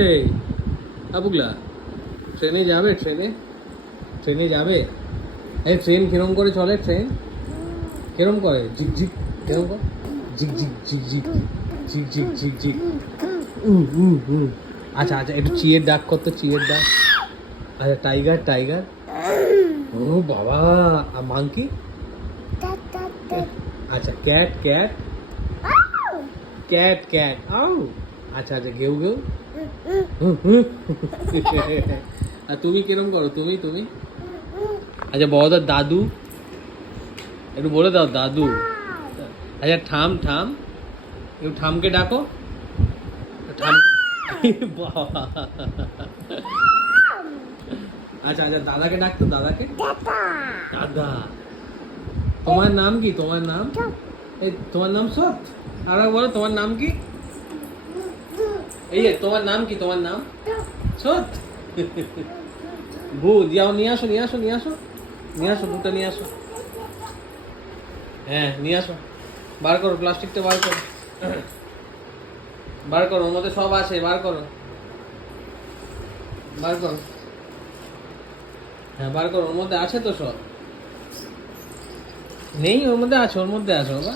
এই আবুগলা, ট্রেনে যাবে? ট্রেনে যাবে? এই ট্রেন কিরম করে চলে? ট্রেন কিরম করে? ঝিক ঝিক কিরম করে? ঝিক ঝিক ঝিক ঝিক ঝিক ঝিক ঝিক ঝিক। আচ্ছা আচ্ছা, একটু চিয়ের ডাক করতো, চিয়ের ডাক। আচ্ছা, টাইগার টাইগার। ও বাবা। আর মাংকি? আচ্ছা, ক্যাট ক্যাট ক্যাট ক্যাট। আউ। আচ্ছা আচ্ছা, ঘেউ ঘেউ। আর তুমি কিরম করো? তুমি তুমি আচ্ছা, বড়দার দাদু, একটু বলে দাও দাদু। আচ্ছা, ঠাম ঠাম, একটু ঠামকে ডাকো। ঠাম। বাবা। আচ্ছা আচ্ছা, দাদাকে ডাকতো, দাদাকে। দাদা। তোমার নাম কি? তোমার নাম? এই তোমার নাম সৎ? আর বলো তোমার নাম কি? এই যে তোমার নাম কি? তোমার নাম সৎ? ভূ যাও, নিয়ে আসো নিয়ে আসো নিয়ে আসো নিয়ে আসো, ভূটা নিয়ে আসো। হ্যাঁ, নিয়ে আসো। বার করো, প্লাস্টিকটা বার করো। বার করো, ওর মধ্যে সব আছে, বার করো। বার করো। হ্যাঁ, বার করো, ওর মধ্যে আছে তো সব। নেই, ওর মধ্যে আছে, ওর মধ্যে আছে বাবা।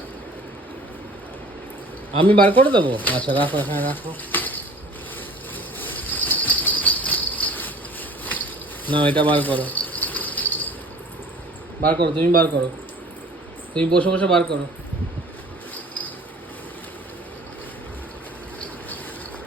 আমি বার করে দেবো? আচ্ছা, রাখো, হ্যাঁ রাখো। না, এটা বার করো। বার করো, তুমি বার করো। তুমি বসে বসে বার করো।